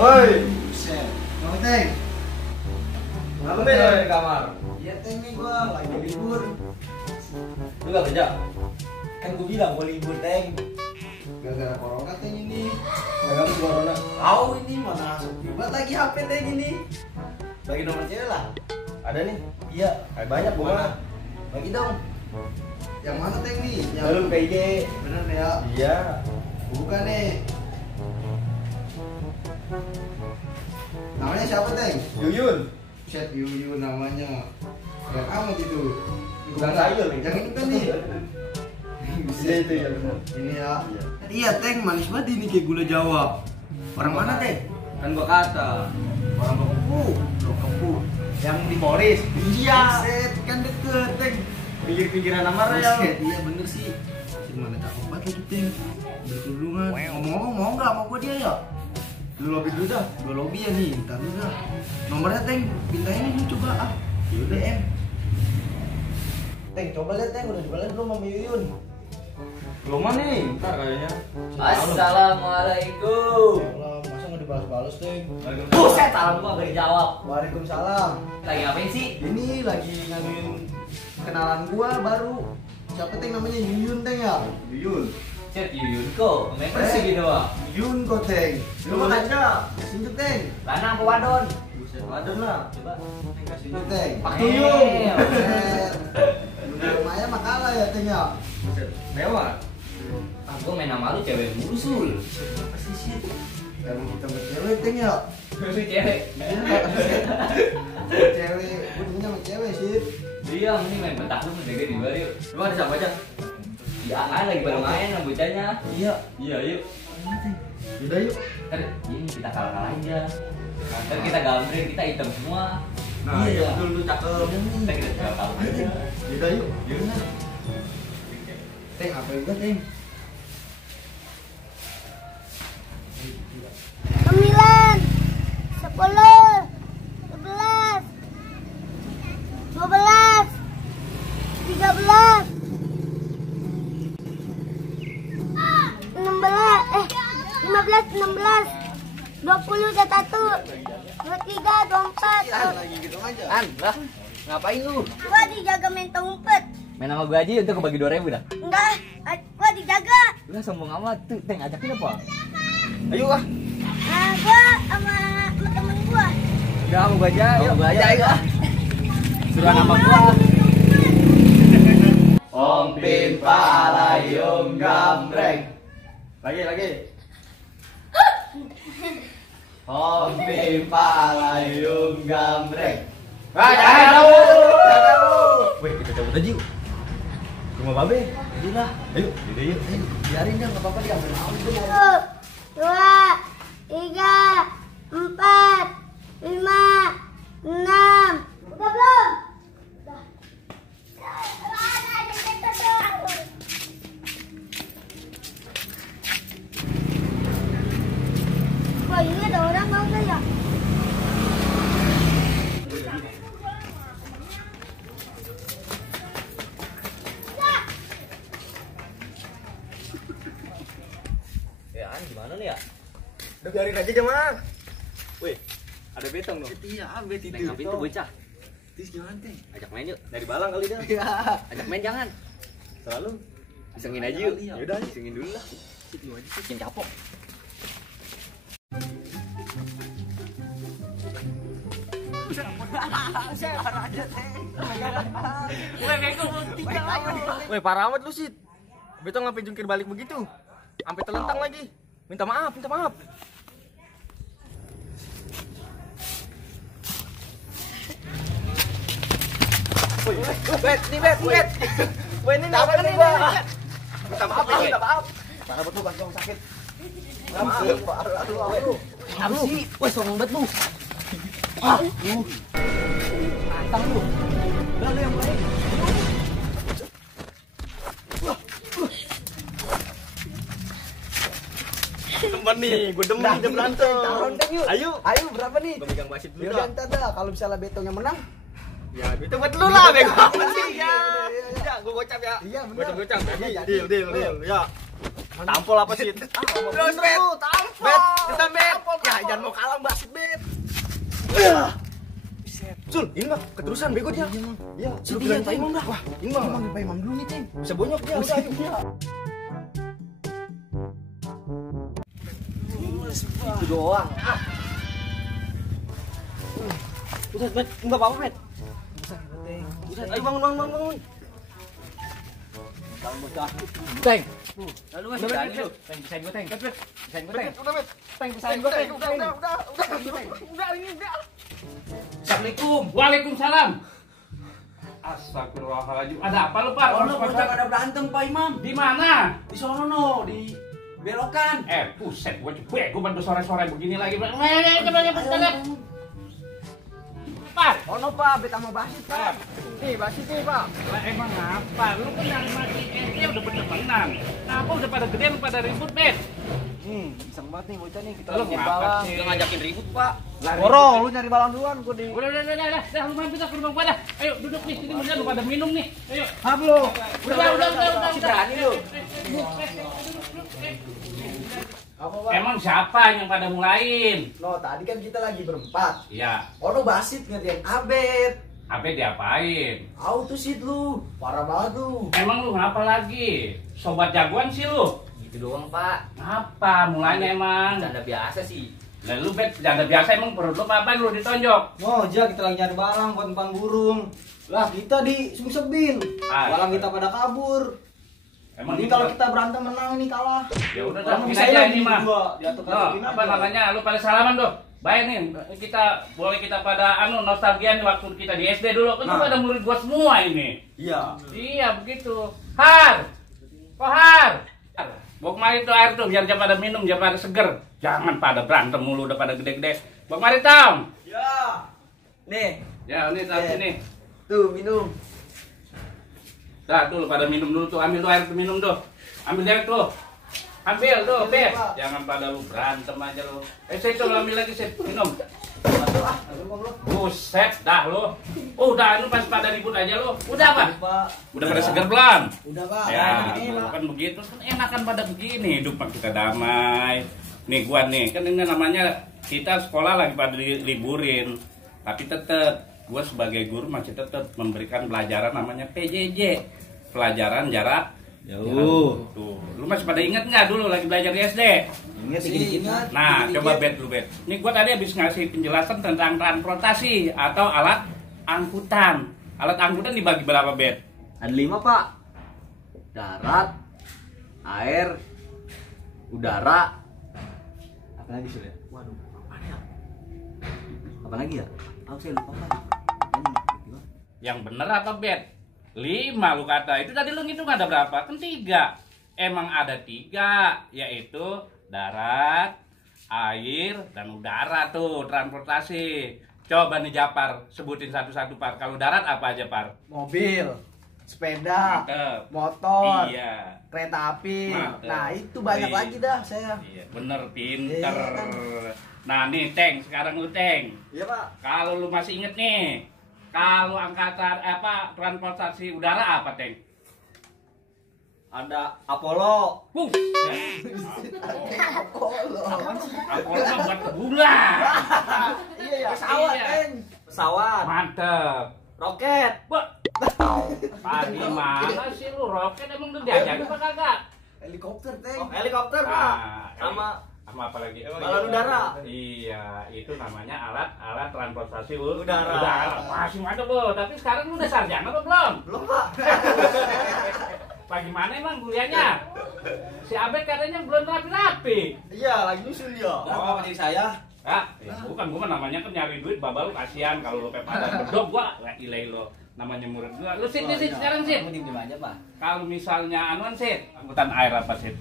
Woi, Buset. Mau Teng? apa nih di kamar? Iya Teng nih gua lagi libur. Lu gak kerja? Kan gua bilang gua libur Teng. Gara-gara corona Teng ini. Gak corona. Tahu ini mana sepi banget lagi HP Teng ini. Bagi nomor cewek lah. Ada nih. Iya. Banyak gua mana? Bagi dong. Yang mana Teng nih? Yang Belum PJ. bener ya? Iya. Bukan nih. Namanya siapa Teng? Yuyun. Buset Yuyun namanya. Keren amat itu. Bukan sayur nih. Yang ini kan nih. Iya itu ya benar. Ini ya. Iya Teng, manis banget ini kayak gula Jawa. Orang mana Teng? Kan gua kata. Orang Kepu. Kepu. Yang di Boris. Iya. Set kan deket Teng. Pinggir-pinggiran Amara ya. Buset, iya bener sih. Gimana cakep banget lagi Teng. Berkerudungan. Ngomong-ngomong mau nggak sama gua dia ya? Lu lobby dulu dah. Gua lobby ya nih, ntar dulu dah. Nomornya Teng, pindahin ini coba ah. Yaudah. DM. Teng, coba lihat Teng, udah dibalas belum sama Yuyun? Belum nih, ntar kayaknya. Assalamualaikum. Allah, masa nggak dibalas-balas Teng? Buset, salam gua gak dijawab. Waalaikumsalam. Lagi ngapain sih? Ini lagi nganuin kenalan gua baru. Siapa Teng namanya Yuyun Teng ya? Yuyun. Cet Yuyun kok, memang sih gitu ah. Yuyun kok Teng. Lu mau aja. Sinjuk Teng. Lanang apa wadon? Buset, wadon lah. Coba. Sinjuk Teng. Pak Tuyul. Buset. Lumayan mah kalah ya Teng ya. Buset, mewah. Ah, gua main sama lu cewek musul. Pasti sih. Kalau kita bercewek Teng ya. Lu cewek. Cewek, gua demennya sama cewek sih. Iya, ini main petak lu menjaga di luar yuk. Lu ada siapa aja? Ya, lagi pada main sama bocahnya. Iya. Iya, yuk. Yaudah yuk. Ntar ini kita kalah aja. Ntar kita gambring, kita hitam semua. Nah, Iya. betul lu cakep. Ntar kita coba kalah aja. Yaudah yuk. Yuk. Teng, apa juga Teng? 9, 10, 11, 12, 13, 15, 16, 20, 21, 23, 24. Lagi gitu aja. An, lah. Ngapain lu? Gua dijaga mental umpet. Main sama gua aja untuk kebagi 2.000 dah. Enggak, gua dijaga. Udah sombong amat tuh, Teng ajakin apa? Ayo ah. Nah, gua sama temen gua. Udah sama gua aja, yuk gua aja ayo. Suruh nama gua. Om Pin Palayung Gambreng. Lagi. Om Pin Palayung Gambreng. Jangan lu. Weh, kita cabut aja yuk. Rumah Babe. Udah. Ayo, yuk. Biarin dah, nggak apa-apa dia ambil mau. 1, 2, 3, 4, 5, 6. Udah belum? Udah. Wah, ini ada orang mau nggak ya? Ya, An gimana nih ya? Udah biarin aja Jamal. Weh, ada betong dong. Iya, ambil Teng ngapain tuh bocah? Tis gimana Teng? Ajak main yuk. Dari Balang kali dah. Iya. Ajak main jangan. Selalu. Isengin aja yuk. Iya. Yaudah, isengin dulu lah. Situ aja sih, bikin capok. Weh, parah amat lu sih. Betong ngapain jungkir balik begitu? Sampai telentang lagi. Minta maaf. Bet. Weh, ini apa nih gua? Minta maaf. Parah betul Bang, sakit. Aduh. Apa sih? Wes sombong banget lu. Ah, lu. Tantang lu. Udah lu yang baik. Temen nih, gue demen dia berantem. Taruhan Teng yuk. Ayo, Berapa nih? gue megang wasit dulu Yaudah dah. ntar dah, kalau misalnya betongnya menang. Ya, itu buat lu lah, bego apa sih? Iya. Ya, gue gocap ya. Iya, bener. Gocap. Iya, Deal. Ya. Tampol apa sih? Terus bet. Tampol. Bet, kita bet. Ya, jangan mau kalah Mbak Bet. Sul, ini mah keterusan bego dia. Iya, suruh bilang Pak Imam dah. Wah, ini mah Pak Imam dulu nih, Teng. Bisa bonyok dia, udah ayo. Itu doang. Udah, Bet, enggak apa-apa, Bet. Udah, ayo bangun. Bang bocah. Teng. Lalu masih berani lu. Teng, pisahin gua, Teng. Pisahin gua, Teng. Udah, Bet. Teng, pisahin gua, Teng. Udah, ini udah. Assalamualaikum. Waalaikumsalam. Astagfirullahaladzim. Ada apa lu, Pak? Oh, bocah pada berantem Pak Imam. Di mana? Di sono no, di belokan. Buset, gua cepet. Gua bantu sore-sore begini lagi. Pak, Ono Pak, Bet sama Basit Pak. Nih, Basit nih Pak. lah emang apa? Lu kan dari mati SD udah bertemenan. Kenapa udah pada gede lu pada ribut, Bet? Iseng banget nih bocah nih, kita Lu lagi ngapa balang. sih? Udah ngajakin ribut Pak. Borong, lu nyari balang duluan, gua di. Udah, lu mampir dah ke rumah gua dah. Ayo duduk nih, sini lu pada minum nih. Ayo. Hablo. Udah. Si berani lu. Apa Pak? Emang siapa yang pada mulain? No, tadi kan kita lagi berempat. Iya, Ono Basit ngertiin Abet. apa diapain? Auto sit lu, parah banget lu. Emang lu ngapa lagi? Sobat jagoan sih lu? Gitu doang Pak. Apa mulanya emang? Canda biasa sih. Lalu Bet, janda biasa emang perut lu apa lu ditonjok? Ngojak, kita lagi nyari barang buat umpan burung. Lah kita disungsebin. Balang kita pada kabur. Emang Ini gitu? kalau kita berantem menang nih kalah. Ya udah dah, Orang gini bisa aja lagi ini mah. berdua, diatur No, apa namanya? Lu pada salaman tuh. Baik nih, kita boleh kita pada nostalgia nih waktu kita di SD dulu. Kan Nah. ada murid gua semua ini. Iya. Iya begitu. Har, Kohar. Bawa kemari tuh air tuh biar jangan pada minum, jangan pada seger. Jangan pada berantem mulu udah pada gede-gede. Bawa kemari Tom. Ya. Nih, Ya ini tahu sini. tuh minum. Dah tuh pada minum dulu tuh, ambil tuh air tuh minum tuh. Ambil air tuh. Ambil tuh, Ambil, Bet. Pak. Jangan pada lu berantem aja lu. Saya tuh ambil lagi, Sip. Minum. Aduh ah, aduh lu. Buset dah lu. Udah, lu pas pada ribut aja lu. Udah, Pak. Pak. Udah pada seger belum? Udah Pak. Ya, Ini, Pak. kan begitu. Kan enakan pada begini hidup Pak, kita damai. Nih gua nih, kan ini namanya kita sekolah lagi pada liburin. Tapi tetap gua sebagai guru masih tetap memberikan pelajaran namanya PJJ. Pelajaran jarak jauh. Tuh, lu masih pada ingat nggak dulu lagi belajar di SD? Ingat ingat. Nah, coba Bet dulu, Bet. Ini gua tadi habis ngasih penjelasan tentang transportasi atau alat angkutan. Alat angkutan dibagi berapa, Bet? Ada 5 Pak. Darat, air, udara. Apa lagi sudah? Waduh, apa ya? Apa lagi ya? Aku saya lupa Pak. Yang bener apa, Bet? 5 lu kata. Itu tadi lu ngitung ada berapa? Kan 3. Emang ada 3, yaitu darat, air, dan udara tuh transportasi. Coba nih Japar, sebutin satu-satu Par. Kalau darat apa aja Par? Mobil, sepeda, Mantep. motor, Iya. kereta api. Mantep. Nah, itu banyak Iya. lagi dah saya. Iya, bener pinter. Iya, kan? Nah nih Teng, sekarang lu Teng. Iya, Pak. Kalau lu masih inget nih, kalau angkatan transportasi udara apa Teng? Ada Apollo. Apollo. Apollo mah buat bulan. Iya ya, pesawat, Iya. Teng. Pesawat, Mantep. roket. Wah. Pagi mana sih lu roket emang udah diajarin apa kagak? Helikopter, Teng. Oh, helikopter Pak. Ah, Sama apa lagi? Oh, balon iya. udara. Iya, itu namanya alat transportasi udara. Udara. Masih ada lo, tapi sekarang lu udah sarjana apa belum? Belum, Pak. Bagaimana emang kuliahnya? Si Abed katanya belum rapi-rapi. Iya, lagi nyusul dia. Oh. Apa saya? Ah, ya bukan gua namanya kan nyari duit, babal lu kasihan kalau lu pada bedog gua nggak ilai lo. Namanya murid gua. Lu sit sekarang sit. Kamu diem aja Pak. Kalau misalnya anuan sit, angkutan air apa sit?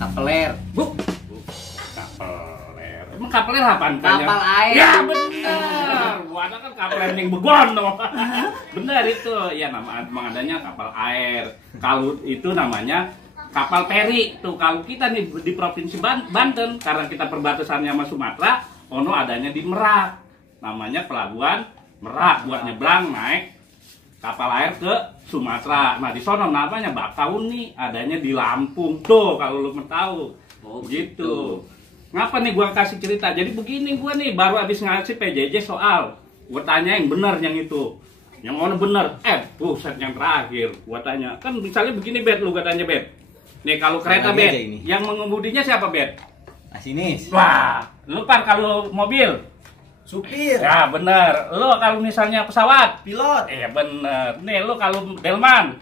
Kapeler. Kapeler. Emang kapeler apaan? Kapal air. Ya benar. Gua ada kan kapeler yang begono. Benar itu. Ya emang adanya kapal air. Kalau itu namanya kapal feri. Tuh kalau kita nih di Provinsi Banten karena kita perbatasannya sama Sumatera, ono adanya di Merak. Namanya pelabuhan Merak buat nyebrang naik kapal air ke Sumatera. Nah di sono namanya Bakauni, adanya di Lampung tuh kalau lu mau tahu. Oh, gitu. Ngapa nih gua kasih cerita? Jadi begini gua nih baru habis ngasih PJJ soal. Gua tanya yang benar yang itu. Yang mana benar? Buset yang terakhir. Gua tanya. Kan misalnya begini, Bet, lu gua tanya, Bet. Nih kalau kereta, Bet, yang mengemudinya siapa, Bet? Masinis. Wah, lu Par kalau mobil? Supir. Ya, bener. Lu kalau misalnya pesawat? Pilot. Iya, bener. Nih, lu kalau delman?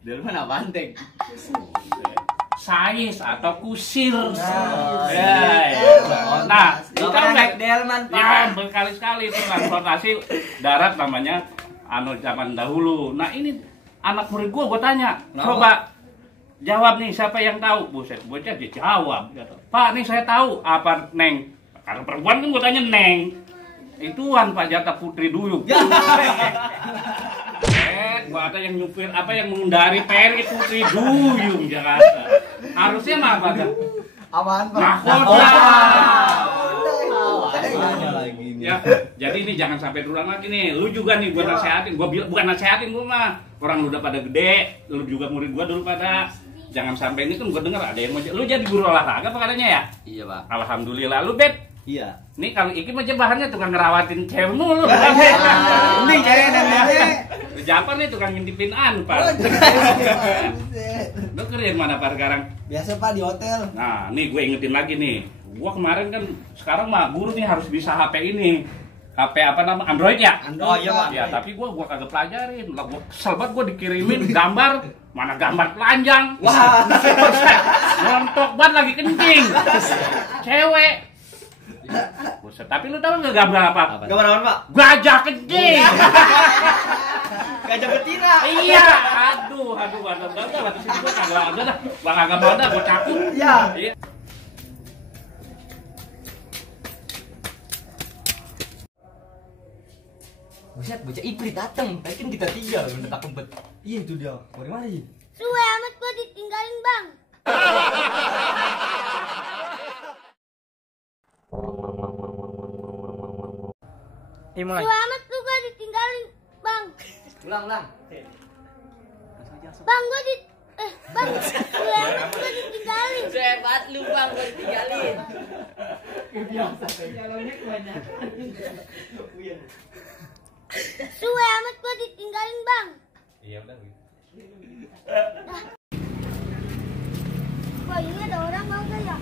Delman apaan, Teng? Sais atau kusir. Nah, Nah, itu kan naik delman, Pak. ya berkali-kali itu transportasi darat namanya zaman dahulu. Nah, ini anak murid gua tanya, coba jawab nih siapa yang tahu. Buset, bocah dia jawab. Pak, nih saya tahu. Apa, Neng? Karena perempuan kan gua tanya Neng. Ituan Pak Jatah Putri Duyung. Gua ada yang nyupir yang mengendari Peri Putri Duyung Jakarta. Harusnya mah apa kan? Apaan, Pak? Nakoda. Lagi nih. Ya, jadi ini jangan sampai terulang lagi nih. Lu juga nih gua nasehatin, gua bilang bukan nasehatin gua mah. Orang lu udah pada gede, lu juga murid gua dulu pada. Jangan sampai ini kan gua dengar ada yang mau lu jadi guru olahraga apa katanya ya? Iya, Pak. Alhamdulillah. Lu, Bet, Iya. nih kalau Iki mah bahannya tukang ngerawatin cewek mulu. Ini cewek dan Japan nih tukang ngintipin Pak. Lu kerja di mana Pak sekarang? Biasa Pak di hotel. Nah, nih gue ingetin lagi nih. Gua kemarin kan sekarang mah guru nih harus bisa HP ini. HP apa nama? Android ya? Android, Oh, iya, Pak. Ya, tapi gua kagak pelajarin. Lah gua kesel banget gua dikirimin gambar, mana gambar telanjang. Wah. Nontok banget lagi kencing. Cewek. Buset, tapi lu tahu nggak gambar apa? Gambar apa, Pak? Gajah kencing. Gajah betina. Iya, aduh, waktu sini gua kagak ada dah. Gua kagak mau dah, gua takut. Iya. Iya. Buset, bocah Iprit dateng. Tadi kan kita 3 udah tak kebet. Iya itu dia. Mau di mana sih? Suwe amat gua ditinggalin, Bang. Suwe amat lu gua ditinggalin, Bang. Ulang. Bang, Bang, suwe amat gua ditinggalin. Sebat lu, Bang, gua ditinggalin. Suwe amat gua ditinggalin, Bang. Iya udah. Wah, ini ada orang mau gak ya?